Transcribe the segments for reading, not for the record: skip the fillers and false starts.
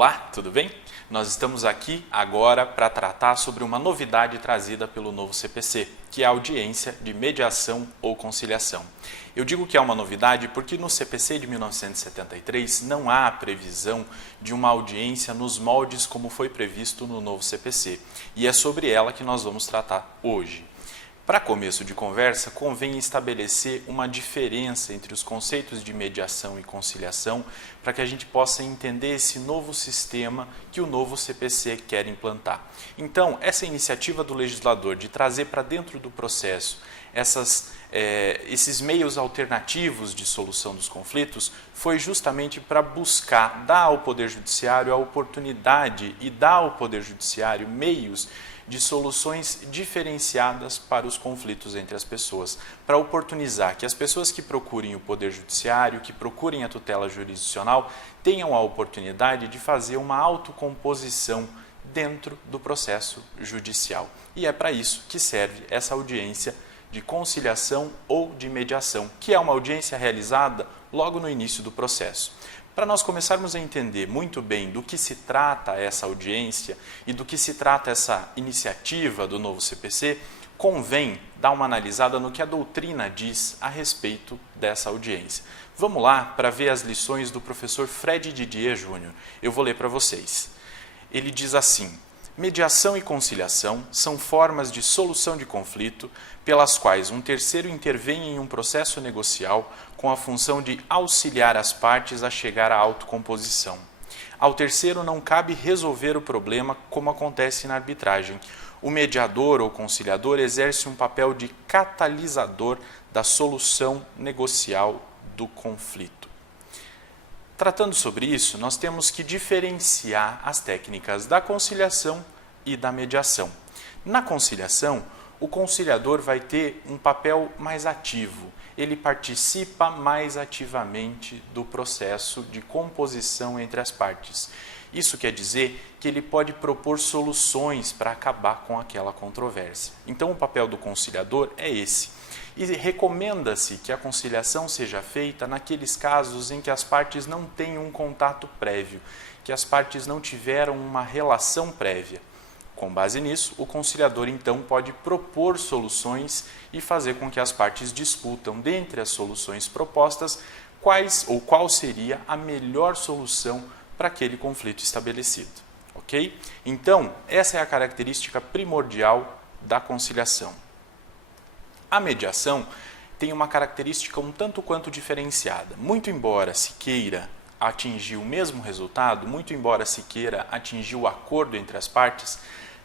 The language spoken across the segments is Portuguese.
Olá, tudo bem? Nós estamos aqui agora para tratar sobre uma novidade trazida pelo novo CPC, que é a audiência de mediação ou conciliação. Eu digo que é uma novidade porque no CPC de 1973 não há a previsão de uma audiência nos moldes como foi previsto no novo CPC, e é sobre ela que nós vamos tratar hoje. Para começo de conversa, convém estabelecer uma diferença entre os conceitos de mediação e conciliação para que a gente possa entender esse novo sistema que o novo CPC quer implantar. Então, essa iniciativa do legislador de trazer para dentro do processo esses meios alternativos de solução dos conflitos foi justamente para buscar dar ao Poder Judiciário a oportunidade e dar ao Poder Judiciário meios de soluções diferenciadas para os conflitos entre as pessoas, para oportunizar que as pessoas que procurem o Poder Judiciário, que procurem a tutela jurisdicional, tenham a oportunidade de fazer uma autocomposição dentro do processo judicial. E é para isso que serve essa audiência de conciliação ou de mediação, que é uma audiência realizada logo no início do processo. Para nós começarmos a entender muito bem do que se trata essa audiência e do que se trata essa iniciativa do novo CPC, convém dar uma analisada no que a doutrina diz a respeito dessa audiência. Vamos lá para ver as lições do professor Fred Didier Júnior. Eu vou ler para vocês. Ele diz assim: mediação e conciliação são formas de solução de conflito pelas quais um terceiro intervém em um processo negocial com a função de auxiliar as partes a chegar à autocomposição. Ao terceiro não cabe resolver o problema como acontece na arbitragem. O mediador ou conciliador exerce um papel de catalisador da solução negocial do conflito. Tratando sobre isso, nós temos que diferenciar as técnicas da conciliação e da mediação. Na conciliação, o conciliador vai ter um papel mais ativo, ele participa mais ativamente do processo de composição entre as partes. Isso quer dizer que ele pode propor soluções para acabar com aquela controvérsia. Então, o papel do conciliador é esse. E recomenda-se que a conciliação seja feita naqueles casos em que as partes não têm um contato prévio, que as partes não tiveram uma relação prévia. Com base nisso, o conciliador então pode propor soluções e fazer com que as partes discutam, dentre as soluções propostas, qual seria a melhor solução para aquele conflito estabelecido. Ok? Então, essa é a característica primordial da conciliação. A mediação tem uma característica um tanto quanto diferenciada. Muito embora se queira atingir o mesmo resultado, muito embora se queira atingir o acordo entre as partes,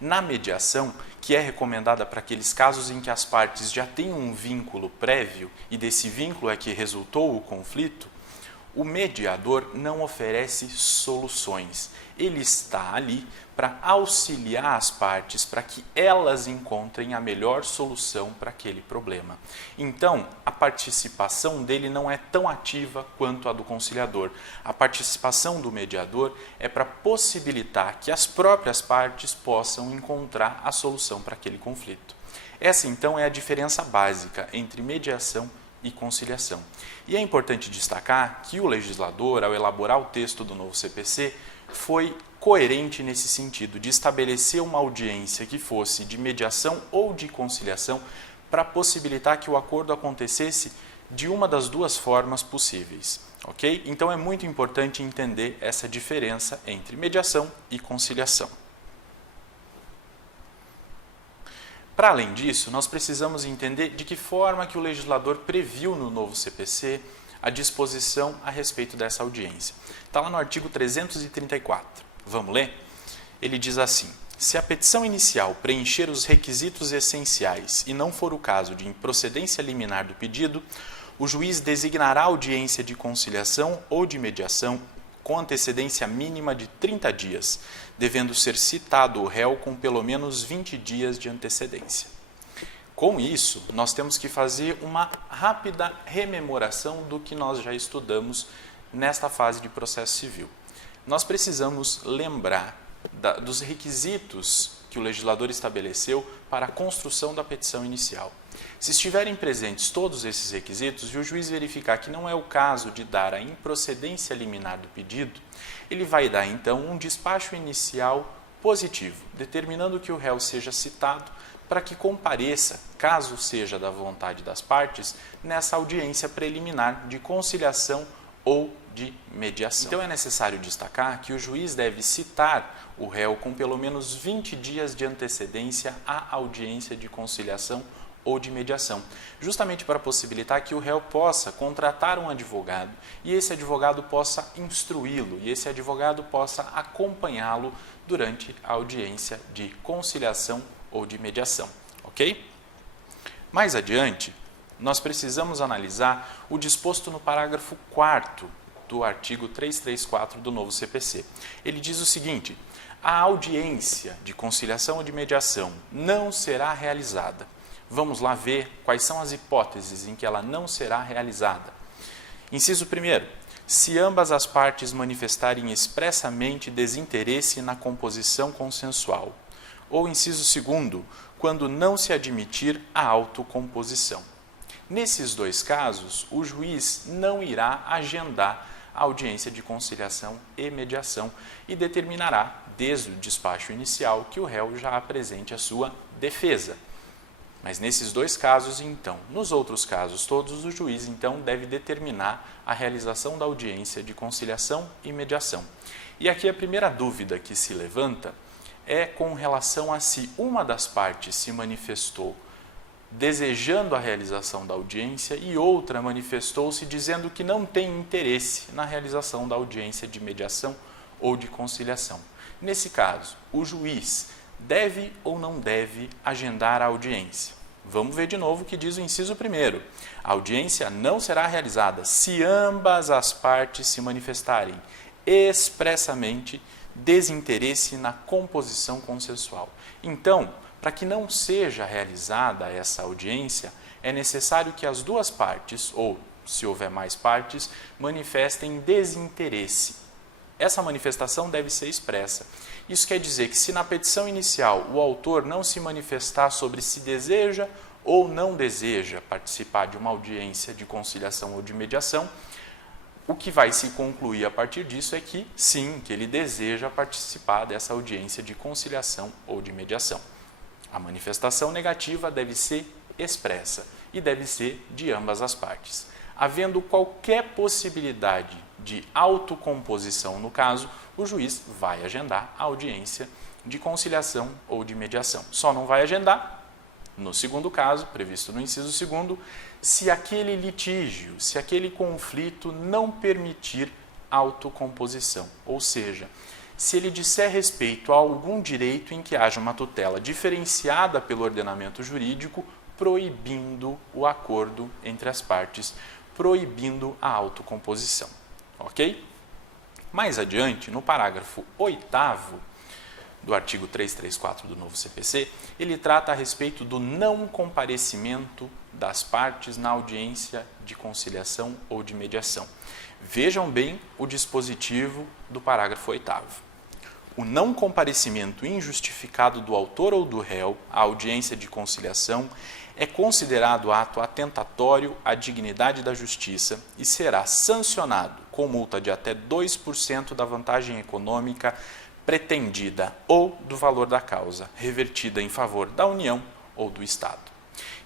na mediação, que é recomendada para aqueles casos em que as partes já têm um vínculo prévio e desse vínculo é que resultou o conflito, o mediador não oferece soluções. Ele está ali para auxiliar as partes para que elas encontrem a melhor solução para aquele problema. Então, a participação dele não é tão ativa quanto a do conciliador. A participação do mediador é para possibilitar que as próprias partes possam encontrar a solução para aquele conflito. Essa, então, é a diferença básica entre mediação e conciliação. E é importante destacar que o legislador, ao elaborar o texto do novo CPC, foi coerente nesse sentido, de estabelecer uma audiência que fosse de mediação ou de conciliação para possibilitar que o acordo acontecesse de uma das duas formas possíveis. Ok? Então é muito importante entender essa diferença entre mediação e conciliação. Para além disso, nós precisamos entender de que forma que o legislador previu no novo CPC a disposição a respeito dessa audiência. Está lá no artigo 334. Vamos ler? Ele diz assim: se a petição inicial preencher os requisitos essenciais e não for o caso de improcedência liminar do pedido, o juiz designará audiência de conciliação ou de mediação com antecedência mínima de 30 dias, devendo ser citado o réu com pelo menos 20 dias de antecedência. Com isso, nós temos que fazer uma rápida rememoração do que nós já estudamos nesta fase de processo civil. Nós precisamos lembrar dos requisitos que o legislador estabeleceu para a construção da petição inicial. Se estiverem presentes todos esses requisitos e o juiz verificar que não é o caso de dar a improcedência liminar do pedido, ele vai dar então um despacho inicial positivo, determinando que o réu seja citado para que compareça, caso seja da vontade das partes, nessa audiência preliminar de conciliação ou de mediação. Então é necessário destacar que o juiz deve citar o réu com pelo menos 20 dias de antecedência à audiência de conciliação ou de mediação, justamente para possibilitar que o réu possa contratar um advogado e esse advogado possa instruí-lo e esse advogado possa acompanhá-lo durante a audiência de conciliação ou de mediação, ok? Mais adiante, nós precisamos analisar o disposto no parágrafo 4º do artigo 334 do novo CPC. Ele diz o seguinte: a audiência de conciliação ou de mediação não será realizada. Vamos lá ver quais são as hipóteses em que ela não será realizada. Inciso 1º. Se ambas as partes manifestarem expressamente desinteresse na composição consensual. Ou inciso 2º, quando não se admitir a autocomposição. Nesses dois casos, o juiz não irá agendar a audiência de conciliação e mediação e determinará, desde o despacho inicial, que o réu já apresente a sua defesa. Mas nesses dois casos, então, nos outros casos todos, o juiz, então, deve determinar a realização da audiência de conciliação e mediação. E aqui a primeira dúvida que se levanta é com relação a se uma das partes se manifestou desejando a realização da audiência e outra manifestou-se dizendo que não tem interesse na realização da audiência de mediação ou de conciliação. Nesse caso, o juiz deve ou não deve agendar a audiência? Vamos ver de novo o que diz o inciso 1º. A audiência não será realizada se ambas as partes se manifestarem expressamente desinteresse na composição consensual. Então, para que não seja realizada essa audiência, é necessário que as duas partes, ou se houver mais partes, manifestem desinteresse. Essa manifestação deve ser expressa. Isso quer dizer que se na petição inicial o autor não se manifestar sobre se deseja ou não deseja participar de uma audiência de conciliação ou de mediação, o que vai se concluir a partir disso é que sim, que ele deseja participar dessa audiência de conciliação ou de mediação. A manifestação negativa deve ser expressa e deve ser de ambas as partes. Havendo qualquer possibilidade de autocomposição no caso, o juiz vai agendar a audiência de conciliação ou de mediação. Só não vai agendar, no segundo caso, previsto no inciso 2º, se aquele litígio, se aquele conflito não permitir autocomposição, ou seja, se ele disser respeito a algum direito em que haja uma tutela diferenciada pelo ordenamento jurídico, proibindo o acordo entre as partes, proibindo a autocomposição. Ok? Mais adiante, no parágrafo 8º do artigo 334 do novo CPC, ele trata a respeito do não comparecimento das partes na audiência de conciliação ou de mediação. Vejam bem o dispositivo do parágrafo 8º. O não comparecimento injustificado do autor ou do réu à audiência de conciliação é considerado ato atentatório à dignidade da justiça e será sancionado com multa de até 2% da vantagem econômica pretendida ou do valor da causa, revertida em favor da União ou do Estado.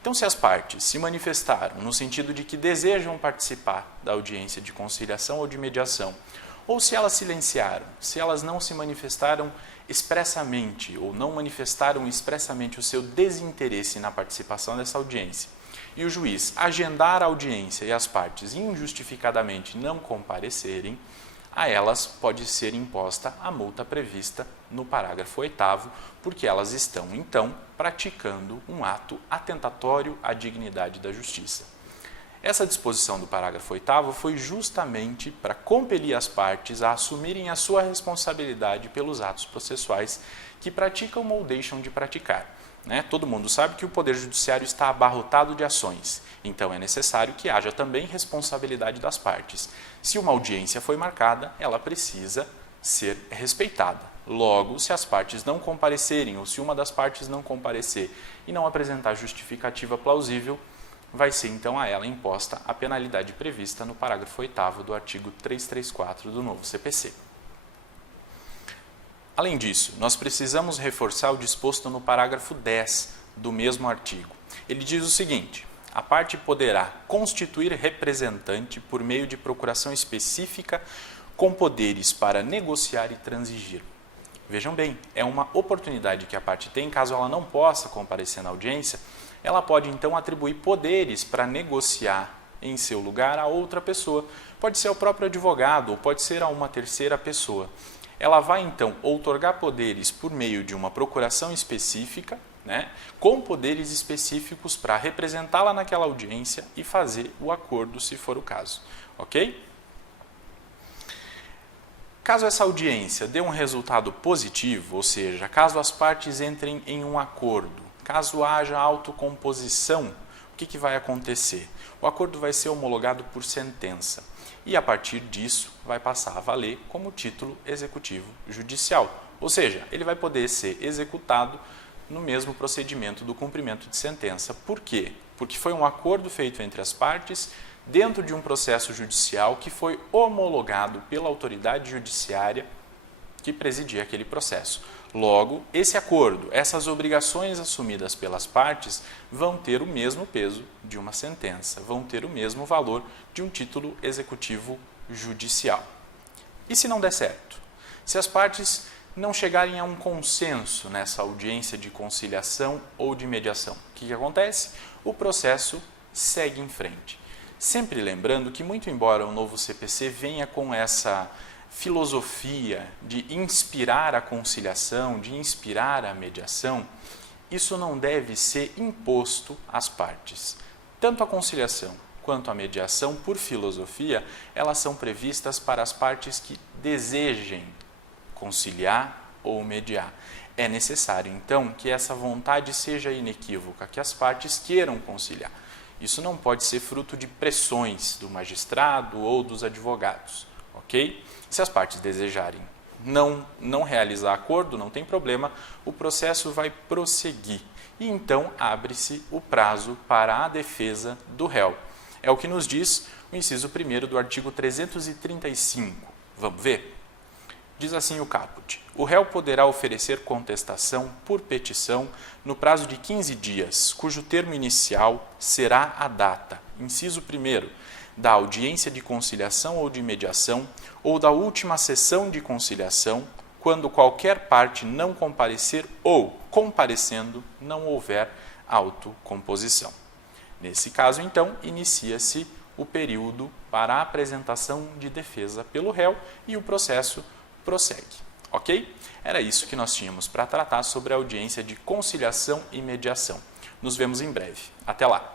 Então, se as partes se manifestaram no sentido de que desejam participar da audiência de conciliação ou de mediação, ou se elas silenciaram, se elas não se manifestaram expressamente ou não manifestaram expressamente o seu desinteresse na participação dessa audiência, e o juiz agendar a audiência e as partes injustificadamente não comparecerem, a elas pode ser imposta a multa prevista no parágrafo 8º, porque elas estão, então, praticando um ato atentatório à dignidade da justiça. Essa disposição do parágrafo 8º foi justamente para compelir as partes a assumirem a sua responsabilidade pelos atos processuais que praticam ou deixam de praticar. Todo mundo sabe que o Poder Judiciário está abarrotado de ações, então é necessário que haja também responsabilidade das partes. Se uma audiência foi marcada, ela precisa ser respeitada. Logo, se as partes não comparecerem ou se uma das partes não comparecer e não apresentar justificativa plausível, vai ser então a ela imposta a penalidade prevista no parágrafo 8º do artigo 334 do novo CPC. Além disso, nós precisamos reforçar o disposto no parágrafo 10 do mesmo artigo. Ele diz o seguinte: a parte poderá constituir representante por meio de procuração específica com poderes para negociar e transigir. Vejam bem, é uma oportunidade que a parte tem, caso ela não possa comparecer na audiência, ela pode então atribuir poderes para negociar em seu lugar a outra pessoa. Pode ser ao próprio advogado ou pode ser a uma terceira pessoa. Ela vai então outorgar poderes por meio de uma procuração específica, com poderes específicos para representá-la naquela audiência e fazer o acordo, se for o caso. Ok? Caso essa audiência dê um resultado positivo, ou seja, caso as partes entrem em um acordo, caso haja autocomposição, o que vai acontecer? O acordo vai ser homologado por sentença e, a partir disso, vai passar a valer como título executivo judicial. Ou seja, ele vai poder ser executado no mesmo procedimento do cumprimento de sentença. Por quê? Porque foi um acordo feito entre as partes dentro de um processo judicial que foi homologado pela autoridade judiciária que presidia aquele processo. Logo, esse acordo, essas obrigações assumidas pelas partes vão ter o mesmo peso de uma sentença, vão ter o mesmo valor de um título executivo judicial. E se não der certo? Se as partes não chegarem a um consenso nessa audiência de conciliação ou de mediação, o que acontece? O processo segue em frente. Sempre lembrando que, muito embora o novo CPC venha com essa filosofia de inspirar a conciliação, de inspirar a mediação, isso não deve ser imposto às partes. Tanto a conciliação quanto a mediação, por filosofia, elas são previstas para as partes que desejem conciliar ou mediar. É necessário, então, que essa vontade seja inequívoca, que as partes queiram conciliar. Isso não pode ser fruto de pressões do magistrado ou dos advogados, ok? Se as partes desejarem não realizar acordo, não tem problema, o processo vai prosseguir. E então abre-se o prazo para a defesa do réu. É o que nos diz o inciso 1º do artigo 335. Vamos ver? Diz assim o caput: o réu poderá oferecer contestação por petição no prazo de 15 dias, cujo termo inicial será a data, inciso 1º, da audiência de conciliação ou de mediação, ou da última sessão de conciliação, quando qualquer parte não comparecer ou, comparecendo, não houver autocomposição. Nesse caso, então, inicia-se o período para a apresentação de defesa pelo réu e o processo prossegue. Ok? Era isso que nós tínhamos para tratar sobre a audiência de conciliação e mediação. Nos vemos em breve. Até lá!